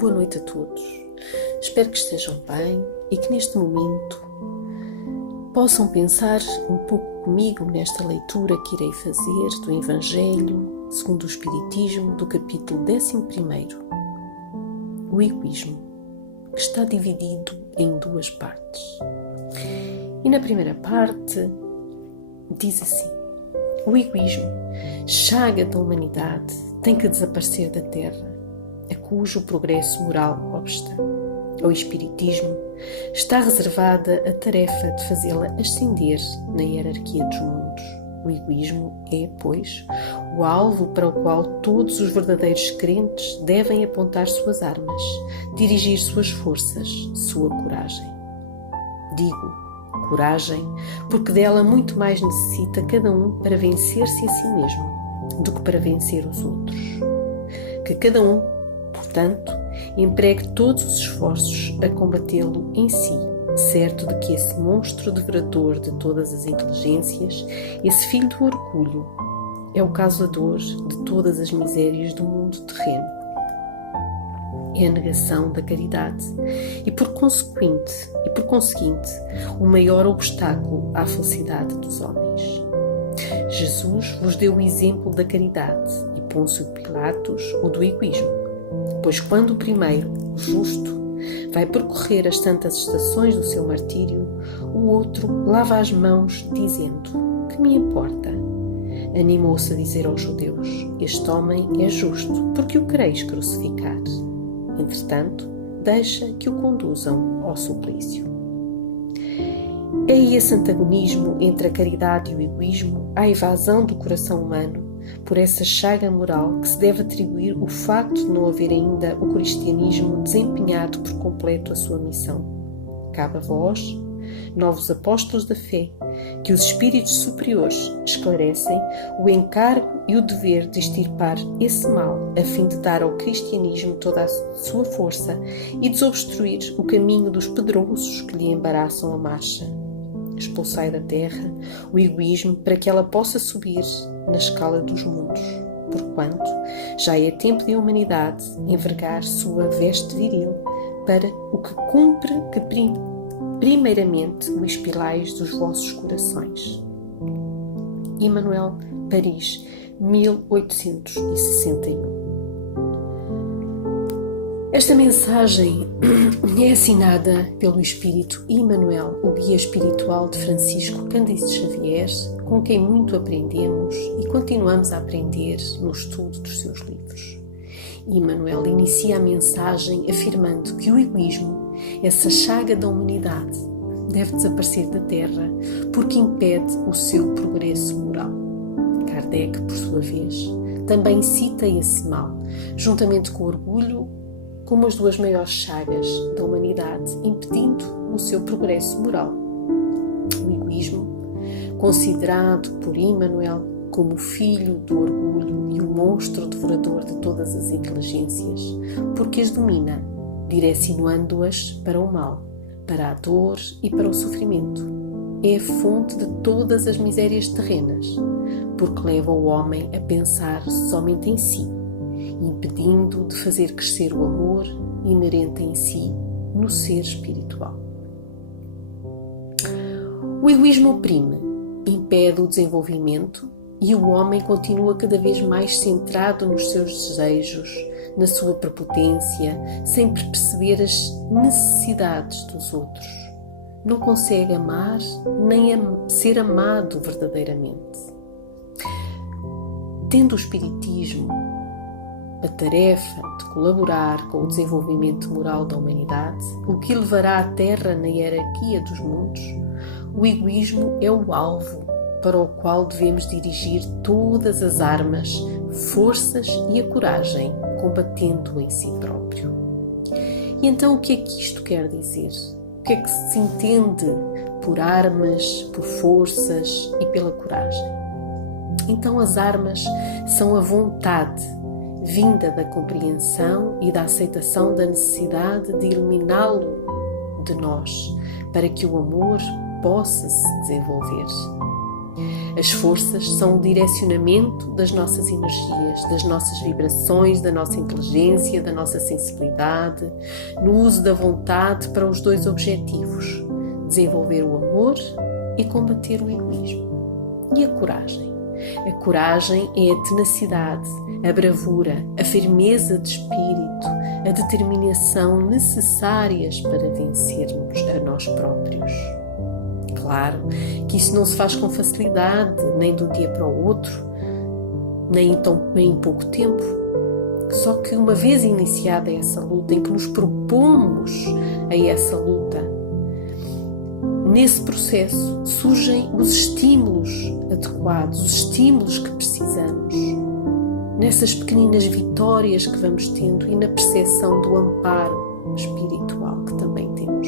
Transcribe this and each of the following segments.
Boa noite a todos. Espero que estejam bem e que neste momento possam pensar um pouco comigo nesta leitura que irei fazer do Evangelho segundo o Espiritismo, do capítulo 11º, o egoísmo, que está dividido em duas partes. E na primeira parte diz assim: o egoísmo, chaga da humanidade, tem que desaparecer da Terra, a cujo progresso moral obsta. Ao Espiritismo está reservada a tarefa de fazê-la ascender na hierarquia dos mundos. O egoísmo é, pois, o alvo para o qual todos os verdadeiros crentes devem apontar suas armas, dirigir suas forças, sua coragem. Digo coragem, porque dela muito mais necessita cada um para vencer-se a si mesmo do que para vencer os outros. Que cada um, portanto, empregue todos os esforços a combatê-lo em si, certo de que esse monstro devorador de todas as inteligências, esse filho do orgulho, é o causador de todas as misérias do mundo terreno. É a negação da caridade e, por conseguinte, o maior obstáculo à felicidade dos homens. Jesus vos deu o exemplo da caridade e Pôncio Pilatos o do egoísmo, pois quando o primeiro, o justo, vai percorrer as tantas estações do seu martírio, o outro lava as mãos dizendo: que me importa? Animou-se a dizer aos judeus: este homem é justo, porque o quereis crucificar. Entretanto, deixa que o conduzam ao suplício. É aí esse antagonismo entre a caridade e o egoísmo, a evasão do coração humano por essa chaga moral, que se deve atribuir o facto de não haver ainda o cristianismo desempenhado por completo a sua missão. Cabe a vós, novos apóstolos da fé, que os espíritos superiores esclarecem o encargo e o dever de extirpar esse mal, a fim de dar ao cristianismo toda a sua força e desobstruir o caminho dos pedrouços que lhe embaraçam a marcha. Expulsai da terra o egoísmo para que ela possa subir na escala dos mundos, porquanto já é tempo de a humanidade envergar sua veste viril para o que cumpre que primeiramente o espilais dos vossos corações. Emmanuel, Paris, 1861. Esta mensagem é assinada pelo Espírito Emmanuel, o guia espiritual de Francisco Cândido Xavier, com quem muito aprendemos e continuamos a aprender no estudo dos seus livros. Emmanuel inicia a mensagem afirmando que o egoísmo, essa chaga da humanidade, deve desaparecer da Terra porque impede o seu progresso moral. Kardec, por sua vez, também cita esse mal, juntamente com o orgulho, como as duas maiores chagas da humanidade, impedindo o seu progresso moral. O egoísmo, considerado por Emmanuel como o filho do orgulho e o monstro devorador de todas as inteligências, porque as domina, direcionando-as para o mal, para a dor e para o sofrimento. É a fonte de todas as misérias terrenas, porque leva o homem a pensar somente em si, impedindo de fazer crescer o amor inerente em si no ser espiritual. O egoísmo oprime, impede o desenvolvimento e o homem continua cada vez mais centrado nos seus desejos, na sua prepotência, sem perceber as necessidades dos outros. Não consegue amar nem ser amado verdadeiramente. Tendo o Espiritismo a tarefa de colaborar com o desenvolvimento moral da humanidade, o que levará a Terra na hierarquia dos mundos, o egoísmo é o alvo para o qual devemos dirigir todas as armas, forças e a coragem, combatendo-o em si próprio. E então o que é que isto quer dizer? O que é que se entende por armas, por forças e pela coragem? Então as armas são a vontade vinda da compreensão e da aceitação da necessidade de eliminá-lo de nós, para que o amor possa se desenvolver. As forças são o direcionamento das nossas energias, das nossas vibrações, da nossa inteligência, da nossa sensibilidade, no uso da vontade para os dois objetivos: desenvolver o amor e combater o egoísmo. E a coragem? A coragem é a tenacidade, a bravura, a firmeza de espírito, a determinação necessárias para vencermos a nós próprios. Claro que isso não se faz com facilidade, nem de um dia para o outro, nem em pouco tempo. Só que uma vez iniciada essa luta, em que nos propomos a essa luta, nesse processo surgem os estímulos adequados, os estímulos que precisamos, nessas pequeninas vitórias que vamos tendo e na percepção do amparo espiritual que também temos.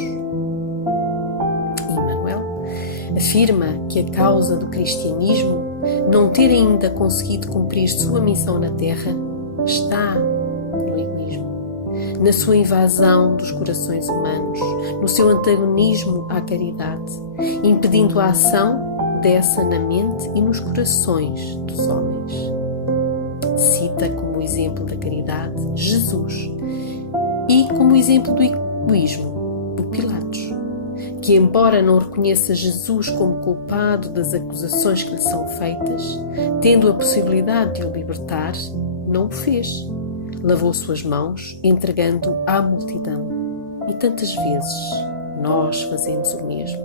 Emmanuel afirma que a causa do cristianismo não ter ainda conseguido cumprir sua missão na Terra está no egoísmo, na sua invasão dos corações humanos, no seu antagonismo à caridade, impedindo a ação dessa na mente e nos corações dos homens. Cita como exemplo da caridade Jesus e como exemplo do egoísmo o Pilatos, que, embora não reconheça Jesus como culpado das acusações que lhe são feitas, tendo a possibilidade de o libertar, não o fez. Lavou suas mãos, entregando à multidão. E tantas vezes nós fazemos o mesmo.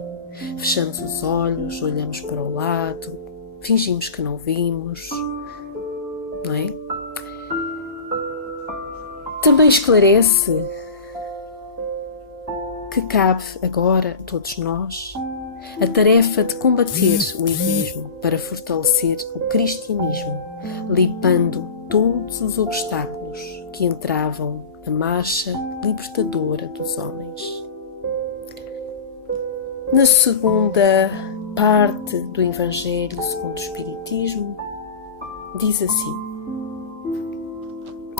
Fechamos os olhos, olhamos para o lado, fingimos que não vimos, não é? Também esclarece que cabe agora a todos nós a tarefa de combater o egoísmo para fortalecer o cristianismo, limpando todos os obstáculos que entravam na marcha libertadora dos homens. Na segunda parte do Evangelho segundo o Espiritismo, diz assim,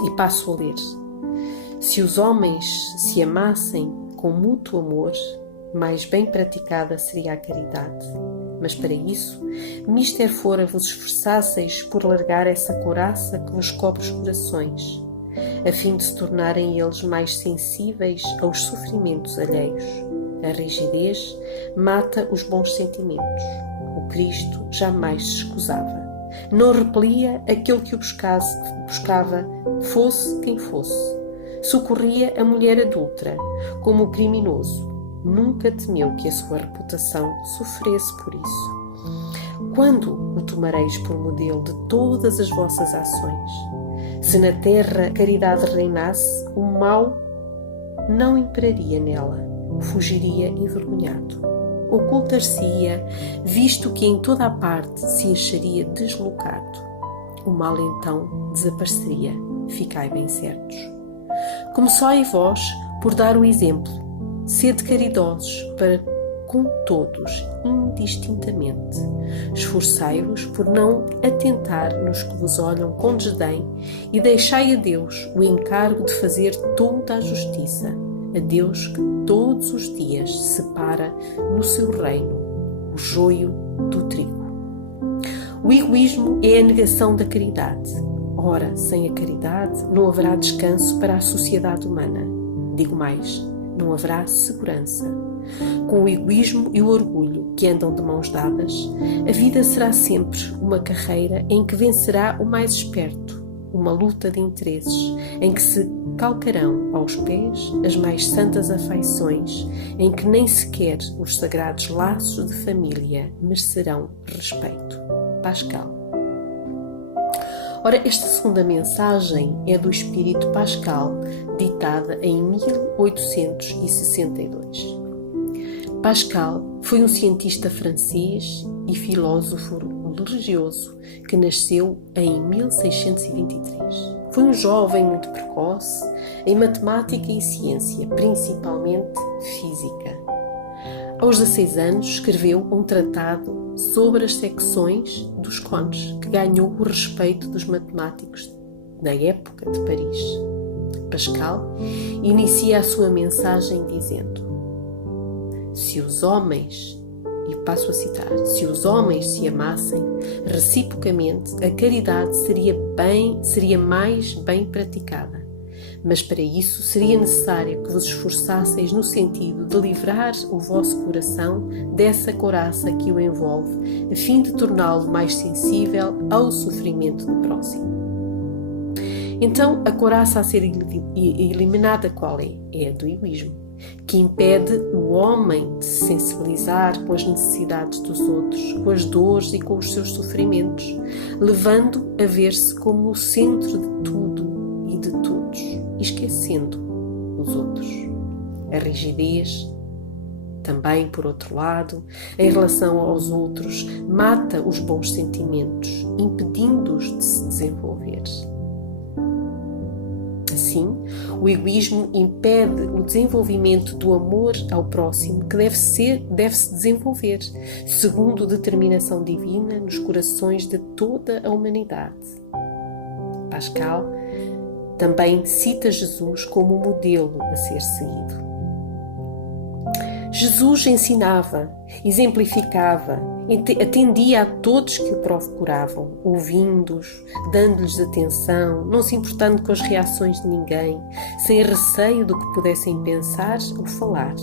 e passo a ler: se os homens se amassem com mútuo amor, mais bem praticada seria a caridade. Mas para isso, mister fora vos esforçasseis por largar essa couraça que vos cobre os corações, a fim de se tornarem eles mais sensíveis aos sofrimentos alheios. A rigidez mata os bons sentimentos. O Cristo jamais se escusava. Não repelia aquele que o buscava, fosse quem fosse. Socorria a mulher adúltera, como o criminoso. Nunca temeu que a sua reputação sofresse por isso. Quando o tomareis por modelo de todas as vossas ações? Se na terra a caridade reinasse, o mal não imperaria nela, fugiria envergonhado. Ocultar-se-ia, visto que em toda a parte se acharia deslocado. O mal então desapareceria, ficai bem certos. Começai vós por dar o exemplo. Sede caridosos para com todos, indistintamente. Esforçai-vos por não atentar nos que vos olham com desdém e deixai a Deus o encargo de fazer toda a justiça, a Deus que todos os dias separa no seu reino o joio do trigo. O egoísmo é a negação da caridade. Ora, sem a caridade não haverá descanso para a sociedade humana. Digo mais, não haverá segurança. Com o egoísmo e o orgulho que andam de mãos dadas, a vida será sempre uma carreira em que vencerá o mais esperto, uma luta de interesses, em que se calcarão aos pés as mais santas afeições, em que nem sequer os sagrados laços de família merecerão respeito. Pascal. Ora, esta segunda mensagem é do Espírito Pascal, ditada em 1862. Pascal foi um cientista francês e filósofo religioso que nasceu em 1623. Foi um jovem muito precoce em matemática e ciência, principalmente física. Aos 16 anos escreveu um tratado sobre as secções dos cones, que ganhou o respeito dos matemáticos na época de Paris. Pascal inicia a sua mensagem dizendo: se os homens e passo a citar: se os homens se amassem reciprocamente, a caridade seria mais bem praticada. Mas para isso seria necessário que vos esforçasseis no sentido de livrar o vosso coração dessa couraça que o envolve, a fim de torná-lo mais sensível ao sofrimento do próximo. Então, a couraça a ser eliminada qual é? É a do egoísmo, que impede o homem de se sensibilizar com as necessidades dos outros, com as dores e com os seus sofrimentos, levando a ver-se como o centro de tudo e de todos, esquecendo os outros. A rigidez, também, por outro lado, em relação aos outros, mata os bons sentimentos, impedindo-os de se desenvolver. Assim, o egoísmo impede o desenvolvimento do amor ao próximo, que deve-se desenvolver, segundo determinação divina, nos corações de toda a humanidade. Pascal também cita Jesus como modelo a ser seguido. Jesus ensinava, exemplificava, atendia a todos que o procuravam, ouvindo-os, dando-lhes atenção, não se importando com as reações de ninguém, sem receio do que pudessem pensar ou falar,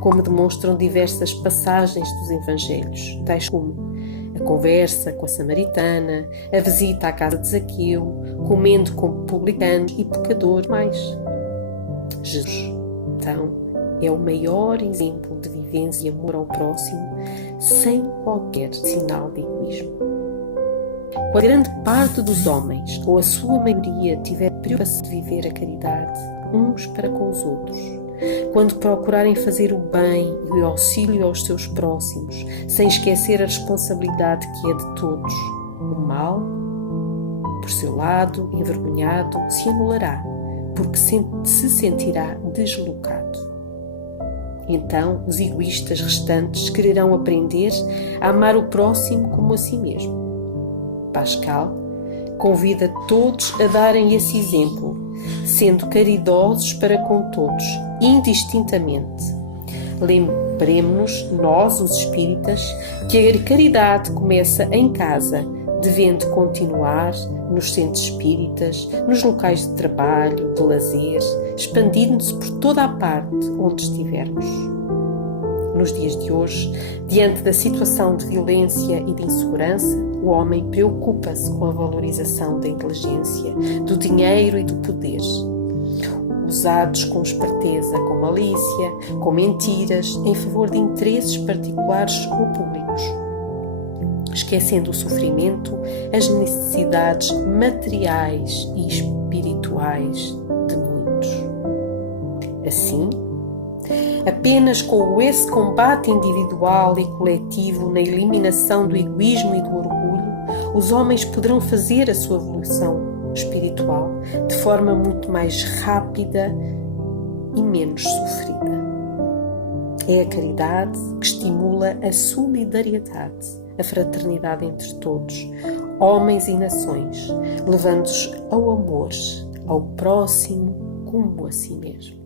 como demonstram diversas passagens dos Evangelhos, tais como a conversa com a samaritana, a visita à casa de Zaqueu, comendo com publicanos e pecadores mais. Jesus, então, é o maior exemplo de vivência e amor ao próximo, sem qualquer sinal de egoísmo. Quando a grande parte dos homens, ou a sua maioria, tiver preocupação de viver a caridade uns para com os outros, quando procurarem fazer o bem e o auxílio aos seus próximos, sem esquecer a responsabilidade que é de todos, o mal, por seu lado, envergonhado, se anulará, porque se sentirá deslocado. Então, os egoístas restantes quererão aprender a amar o próximo como a si mesmo. Pascal convida todos a darem esse exemplo, sendo caridosos para com todos, indistintamente. Lembremos-nos, nós, os espíritas, que a caridade começa em casa, devendo continuar nos centros espíritas, nos locais de trabalho, de lazer, expandindo-se por toda a parte onde estivermos. Nos dias de hoje, diante da situação de violência e de insegurança, o homem preocupa-se com a valorização da inteligência, do dinheiro e do poder, usados com esperteza, com malícia, com mentiras, em favor de interesses particulares ou públicos, esquecendo o sofrimento, as necessidades materiais e espirituais de muitos. Assim, apenas com esse combate individual e coletivo na eliminação do egoísmo e do orgulho, os homens poderão fazer a sua evolução espiritual de forma muito mais rápida e menos sofrida. É a caridade que estimula a solidariedade, a fraternidade entre todos, homens e nações, levando-os ao amor, ao próximo como a si mesmo.